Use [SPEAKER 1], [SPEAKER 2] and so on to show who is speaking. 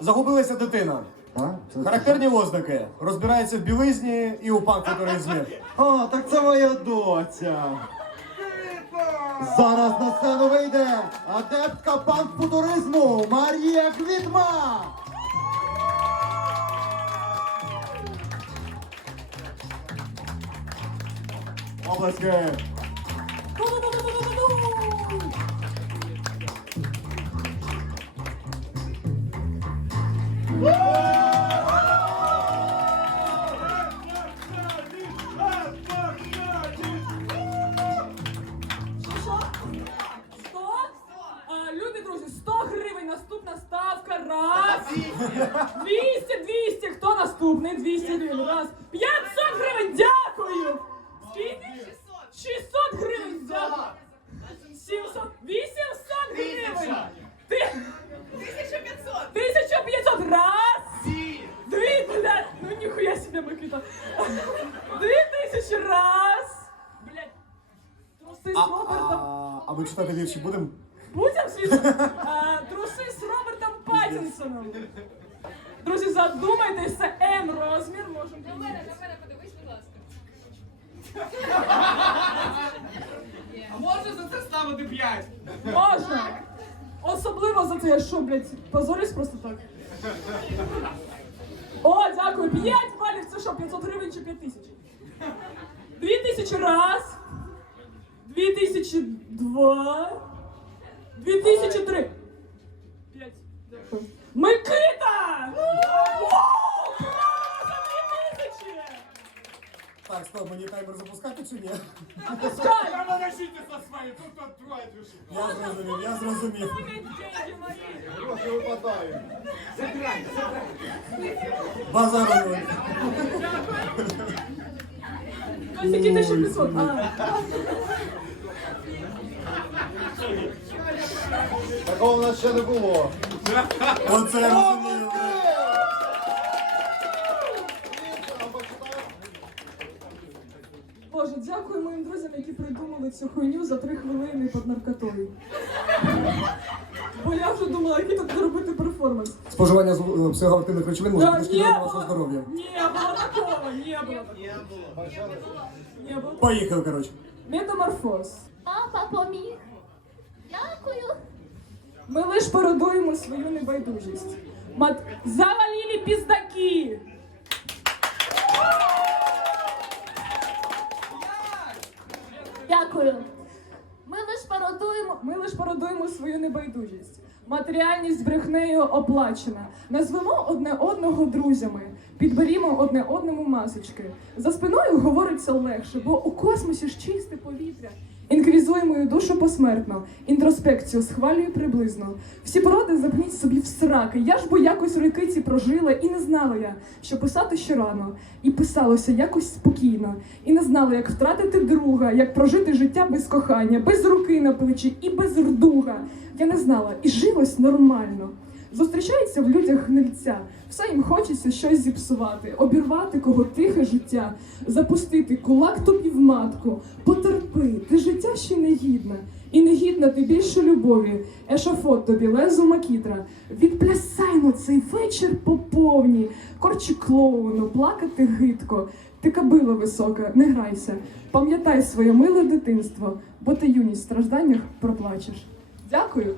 [SPEAKER 1] Загубилася дитина.
[SPEAKER 2] А? Це-
[SPEAKER 1] Характерні ознаки. Розбирається в білизні і у панк-футуризмі.
[SPEAKER 2] А, так це моя доця. Зараз на сцену вийде адептка панк-футуризму Марія Квітма. Обласки.
[SPEAKER 3] Любі друзі, 100 гривень, наступна ставка, раз. 200, 200, хто наступний? 200 гривень, раз. 500 гривень, дякую. Скільки? 600 гривень, дякую. 700, 800 гривень. Ти... 1500. 1500, раз. Дві, блядь, ну ніхуя Микита. Дві тисячі, раз. Блядь. Труси з Робертом.
[SPEAKER 1] а, а ми читати вірші будемо?
[SPEAKER 3] Будем звісно. А, Труси з Робертом Паттінсоном. Друзі, задумайтесь, це М розмір, можемо.
[SPEAKER 4] На мене, на мене подивись, будь ласка.
[SPEAKER 5] А можна за це ставити 5?
[SPEAKER 3] Можна. Особливо за це я що, блядь, позорюсь просто так. О, дякую. 5 балів, це що, 500 гривень чи 5 тисяч? 2 тисячі раз. 2 тисячі два. 2 тисячі три. 5. Дякую. Микита!
[SPEAKER 1] Так, стоп, мені таймер запускати чи ні?
[SPEAKER 3] Пускай!
[SPEAKER 5] Треба решити со своєю, тут тут троє душі.
[SPEAKER 1] Я зрозумів, я зрозумів.
[SPEAKER 3] Деньги мої.
[SPEAKER 2] Трохи випадає.
[SPEAKER 1] Базару.
[SPEAKER 3] Ось які 1500. А.
[SPEAKER 2] Такого в нас ще не було.
[SPEAKER 1] Оце я розумію.
[SPEAKER 3] Дякую моїм друзям, які придумали цю хуйню за три хвилини під наркотою. Бо я вже думала, який тут робити перформанс.
[SPEAKER 1] Споживання з- е, психоактивних речовин може
[SPEAKER 3] Да, не
[SPEAKER 1] вашого
[SPEAKER 3] було,
[SPEAKER 1] здоров'я.
[SPEAKER 3] не було такого, не було. Не було.
[SPEAKER 1] Поїхали, коротше.
[SPEAKER 3] Метаморфоз.
[SPEAKER 4] Папа поміг. Дякую.
[SPEAKER 3] Ми лиш пародуємо свою небайдужість. Мат... Завалили піздаки! Дякую. Ми лиш пародуємо, ми лиш пародуємо свою небайдужість. Матеріальність брехнею оплачена. Назвемо одне одного друзями, підберімо одне одному масочки. За спиною говориться легше, бо у космосі ж чисте повітря. Інквізує мою душу посмертно, інтроспекцію схвалюю приблизно. Всі породи запніть собі в сраки. Я ж бо якось роки ці прожила, і не знала я, що писати ще рано. І писалося якось спокійно. І не знала, як втратити друга, як прожити життя без кохання, без руки на плечі і без рдуга. Я не знала, і жилось нормально. Зустрічається в людях гнильця. Все їм хочеться щось зіпсувати, обірвати кого тихе життя, запустити кулак тобі в матку. Потерпи, ти життя ще не гідна. І не гідна ти більше любові. Ешафот тобі лезу макітра. Відплясай на цей вечір по повній. Корчі клоуну, плакати гидко. Ти кабила висока, не грайся. Пам'ятай своє миле дитинство, бо ти юність в стражданнях проплачеш. Дякую.